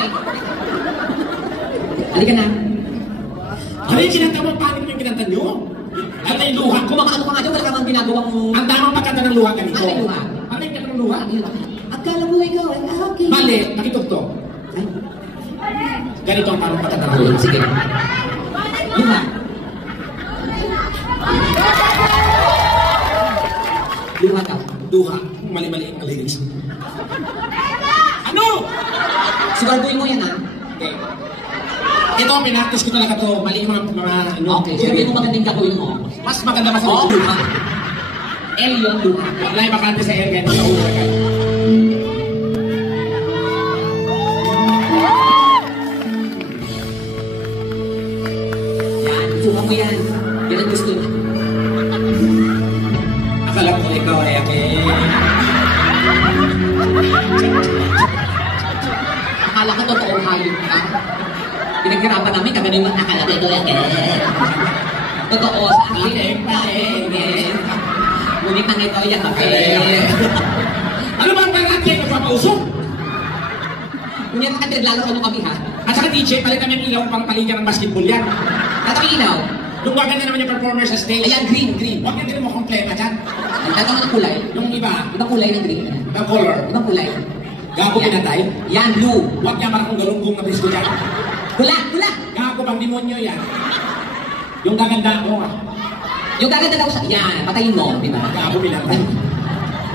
Okay. Halika na. Ano yung kinanta mo? Paano yung kinanta nyo? Ano yung luha? Kung makaano ka nga dyan, wala ka mang ginagawa mo. Ang tamang pagkanta ng luha ganito. Ano yung luha? Ano yung kanta ng luha? Akala mo ikaw ay aking... Mali, nakitugtog. Ay, Ganito ang tamang pagkanta ng luha. sige. Luha. Luha ka. Luha. Mali-mali ang lyrics. Ano? Siguraduhin mo yan, ha? Okay. Ito, pinaktis ko talaga ito. Mali yung mga ano. Okay, so yun mo magandang gagawin mo. Mas maganda mas Oo, luha. L yung luha. Wala yung bakante sa air ganito. Sa ulo ka. Yan, suha mo yan. Yan ang gusto niya. Akala ko ikaw ay akin. Akala ko totoong hayop ka. Pinaghirapan namin kami nung akala ko ito yan. Totoo sa akin. Ngunit ang ito yan. Ano ba ang pangalan kayo magpapausok? Ngunit ang lalo ko nung kami ha. At saka DJ, palit namin ilaw pang paligan ng basketball yan. Tatang ilaw. Nung gaganda naman yung performer sa stage. Ayan, green, green. Huwag niya din mo kompleta dyan. Ang tatang ng kulay. Yung iba, Ibang kulay ng green. the color. Ibang kulay. Gago pinatay. Yan, blue. Huwag niya parang galunggong na disco dyan. Pula, pula. Gago bang demonyo yan. Yung gaganda ko ah. Yung gaganda daw siya. Yan, patayin mo. Di ba? Gago pinatay.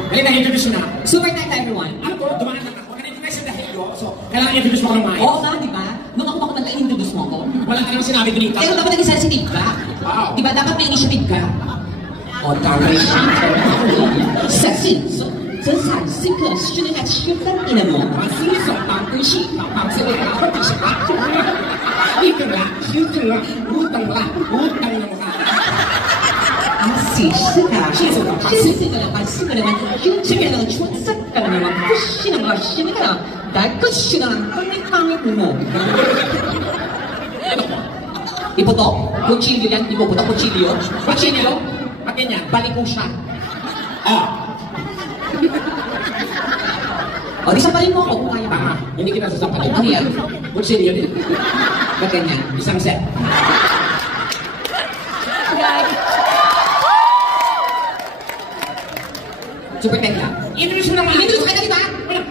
Dali na, introduce na. Super time to everyone. Ano to? Dumaan lang ako. Kanina-introduce yung dahil ko. So, kailangan introduce mo ko ng maayos. Oo nga, di ba? Nung ako kumanta, introduce mo ko. Wala ka naman sinabi dito. Pero dapat naging sensitive ka. Wow. Di ba? Dapat may initiative ka. O, tama siya. Sexy. So, 这才是个训练吃饭的人嘛。是手当对手，当这个或者是啊，一等啦，一等啦，五等啦，五等了嘛。啊，是是啊，是是啊，是是个人嘛，是个人嘛，这个人出色个人嘛，不是那么是那个，但不是那个你当的么？Ipoto, kutsilyo yan, ipuputo, kutsilyo. Kutsilyo, pag ganyan, balikusan. Ah. O, di sampalin mo ako kung kaya Tama, pa. hindi kita sasampalin. Ano yan? Kutsilyo din. Ba't ganyan? Isang set. Super pen lang. Introduce mo naman. Introduce ka na, di ba?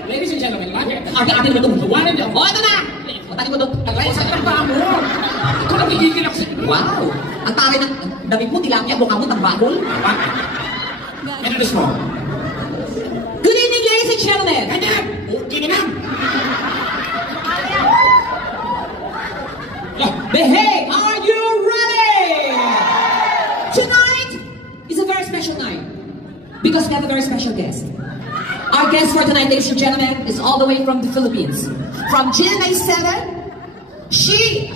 Ladies and gentlemen, bakit? Ate mo itong One and O, ito na! O, tali ko itong... Aray, sa trabaho mo. Ikaw ang gigigil ako sa... Wow! Ang tari ng damit mo, tilapia, mukha mo, tambakol. Introduce mo. Good evening, ladies and gentlemen! Ganyan! Okay na lang. Behave! Are you ready? Tonight is a very special night because we have a very special guest. Our guest for tonight, ladies and gentlemen, is all the way from the Philippines. From GMA 7, she,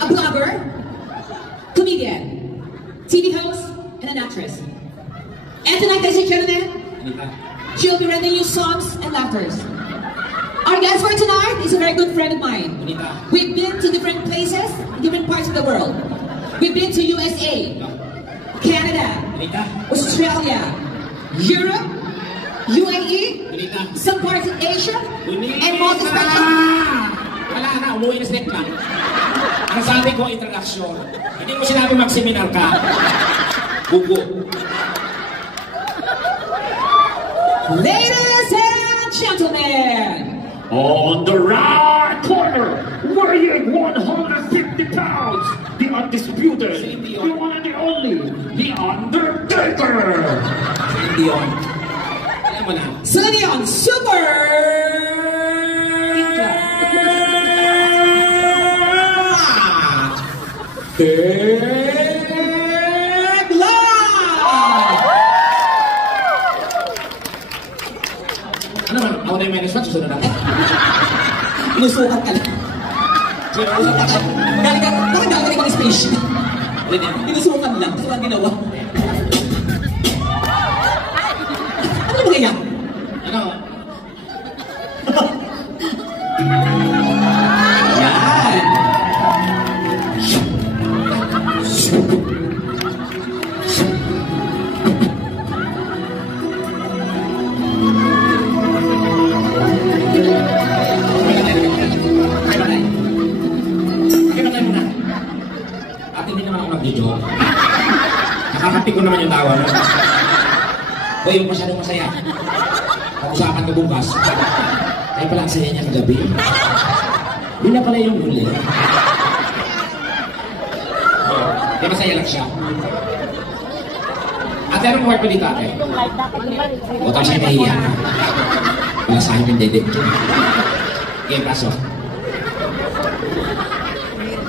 a blogger, comedian, TV host, and an actress. And tonight, ladies and gentlemen, she'll be rendering you songs and laughters. Our guest for tonight is a very good friend of mine. We've been to different places, different parts of the world. We've been to USA, Canada, Australia, Europe, UAE, some parts of Asia, and most especially... Wala na, umuwi na snack lang. Ang sabi ko, introduction. Hindi mo sinabi mag-seminar ka. Bugo. Ladies and gentlemen, on the right corner, weighing 150 pounds, the undisputed, the one and the only, The Undertaker! Hindi yun. Alam mo na. Celine Dion, Super! Big Love! Ano man? Ako na yung management, susunod na. Inusukat ka lang. Parang gagaling ko ng station. Inusukat lang, kasi walang ginawa. Ano naman kaya? Ano? Yan! Kakapi ko naman yung tawa mo. Hoy, yung masyadong masaya. Pag-usapan ko bukas. Ay pala ang saya niya kagabi. Hindi na pala yung huli. Di masaya lang siya. Ate, anong work ko dito, ate? O, tapos siya nahiya. Wala sa akin yung dede. Okay, paso.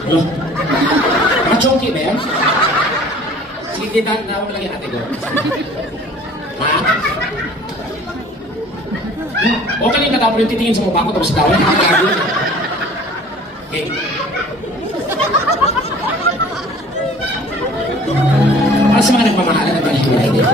Ano? Machongki ba yan? Sige, na ako malagyan ate ko. Ha? O kanina tapos yung titingin sa mukha ko tapos daw, nakagago. Okay. Para sa mga nagmamahala na balikulay din.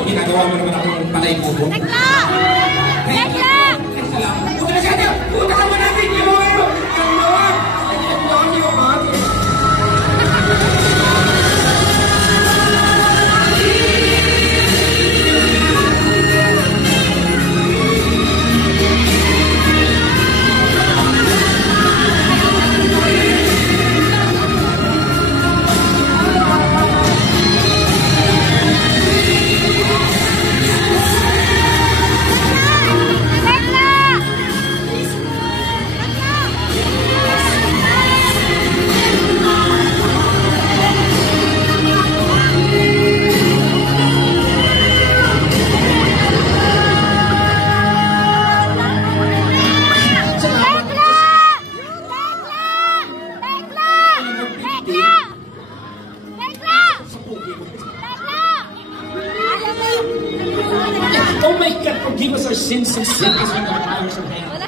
Ginagawa mo naman akong patay bubo. Tekla! Tekla! Tekla lang. Punta na siya niya! Punta ka mo natin! Yung mga yun! Yung mga! Yung mga niyo, ate! Oh my God, forgive us our sins and save us from the powers of hell.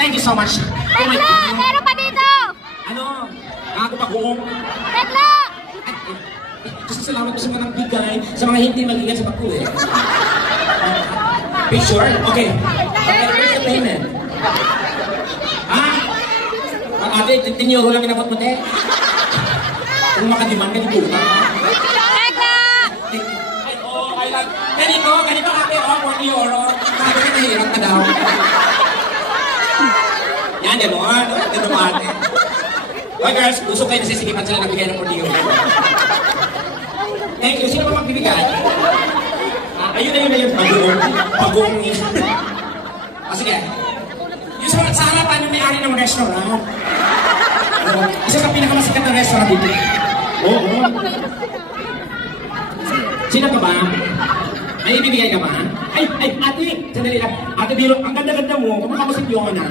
Thank you so much. Oh my Tekla! God. Meron pa dito! Ano? Ako pa kung... Tekla! Gusto salamat ko sa mga nagbigay, sa mga hindi mag-ingat sa pagkuli. Picture? Okay. Okay, where's the payment? Ha? Ate, tinyoro lang minapot mo, te? Kung makadiman ka, libutan. Ay, oo, I like... Ganito ate, for me, sabi ka nahirap ka daw. Yan, gano'n. Gano'n mo ate. Okay, girls, gusto kayo nasisikipan sila nagbigay ng 40 euro. Thank you. Sino ba magbibigay? Ayun. Pagong. Sige. Yung sa harapan yung may-ari ng restaurant. Isa sa pinakamasikat na restaurant dito. Oo. Sino ka ba? May ibibigay ka ba? Ay, ate! Sandali lang. Ate Biro, ang ganda-ganda mo. Kumukha mo si Fiona.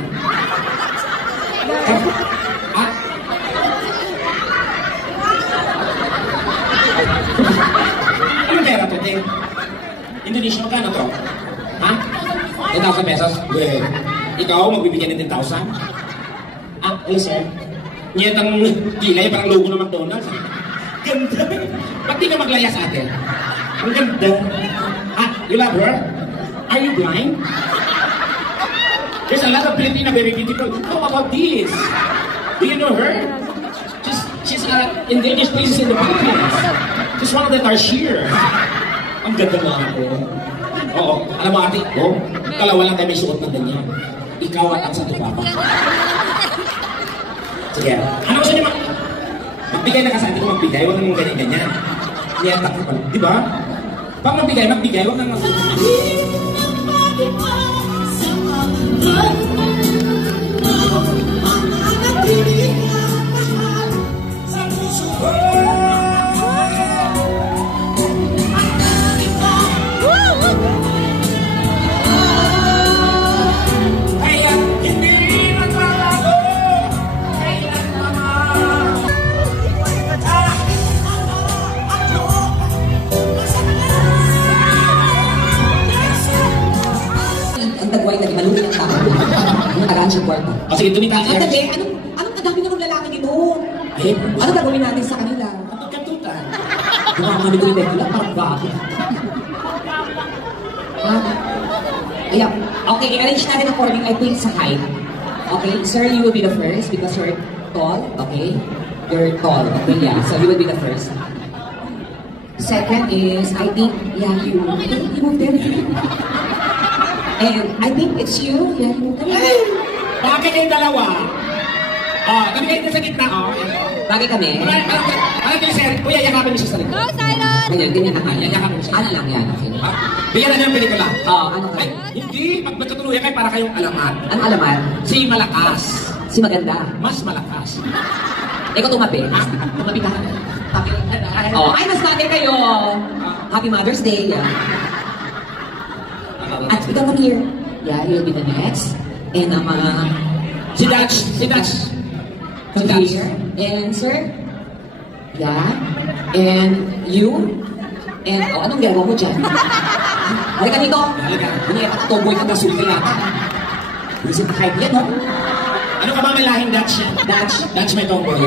Ano pera to, te? Indonesia, magkano to? Ha? 10,000 pesos? Well, ikaw, magbibigyan ng 10,000? Hello, sir. Nyet ang kilay, parang logo ng McDonald's. Ganda. Ba't di ka maglaya sa atin? Ang ganda. You love her? Are you blind? There's a lot of Filipina very beautiful. How about this? Do you know her? She's in Danish places in the Philippines. She's one of the cashier. Ang ganda nga ako. Oo. Alam mo ate, dalawa lang tayo may suot na ganyan. Ikaw at ang Santo Papa. Sige. Ano gusto niyo magbigay na ka sa atin kung magbigay, huwag nang ganyan-ganyan. Niyatak ka pala. Diba? Pag magbigay, huwag nang sige, tumita. Dali, anong kadami namang lalaki dito? Ano gagawin natin sa kanila? Pagkatutan. Kami ko rin lang, parang bakit? Yeah. Okay, i-arrange natin according, I think, sa height. Okay, sir, you will be the first because you're tall, okay? You're tall, okay, yeah. So you will be the first. Second is, I think, yeah, you move there. And I think it's you, yeah, you move there. Bakit kayong dalawa? Kami kayo sa gitna, Bagay kami. Parang kayo, sir, kuya, yakapin mo siya sa likod. Go, silent! Ganyan na kaya. Yakapin mo siya. Ano lang yan, okay? Bigyan na niyo ang pelikula. Ano kayo? Hindi, pag magkatuluyan kayo, para kayong alamat. Ano alaman? Si Malakas. Si Maganda. Mas malakas. Ikaw tumabi. Tumabi ka. Ay, mas natin kayo. Happy Mother's Day. Yeah. At ikaw come here. Yeah, you'll be the next. And Si Dutch. come here. And sir. Yeah. And you. And, anong gagawa mo dyan? Halika dito. Hindi ka tomboy ka, kasul ka yata. Isip na hype yan, no? Ano ka ba may lahing Dutch yan? Dutch may tomboy.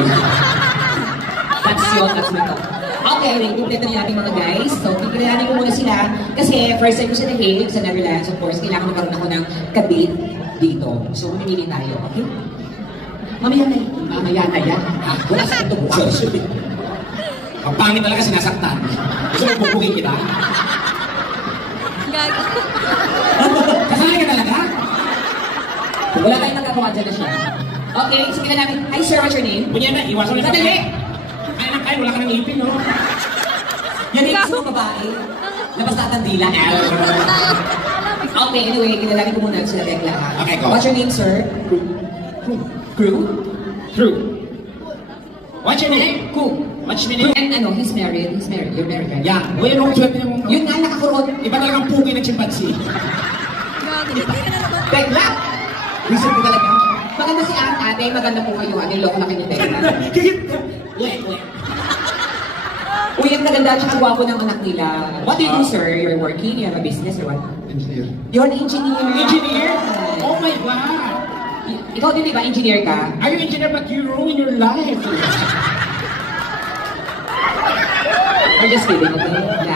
That's my top. Okay, i-complete na natin mga guys. So, kikilalanin ko muna sila. Kasi first time ko sa The Hague, sa Netherlands, of course, kailangan magkaroon ako ng kabit dito. So, mamimili tayo, okay? Mamaya na yan. Wala sa ito bukas. Ang pangit talaga sinasaktan. Gusto mo pupugin kita? Gago. Kasali ka talaga? Wala tayong nagkakawa dyan na siya. Okay, sige na namin. Hi sir, what's your name? Punya na, iwasan mo. Sadali! Ay, wala ka ng ipin, no? Yan yung gusto ng babae. Labas na ang dila. Okay, anyway, kinalagay ko muna sila Tekla. Okay, go. What's your name, sir? Crew? True. What's your name? Cool. What's your name? And he's married. You're married, right? Yeah. Uy, ano ang swerte mo? Yun nga, nakakuroon. Iba talagang pugi ng chimpanzee. Gago. Tekla! Reason ko talaga. Maganda si ate, maganda po kayo. Ano yung loko na kayo, Tekla? Wait. Uy, ang naganda at saka gwapo ng anak nila. What do you do, sir? You're working? You have a business or what? Engineer. You're an engineer. Engineer? Yes. Oh my God! Ikaw din, di ba? Engineer ka? Are you engineer but you ruin your life? I'm just kidding, okay? Yeah.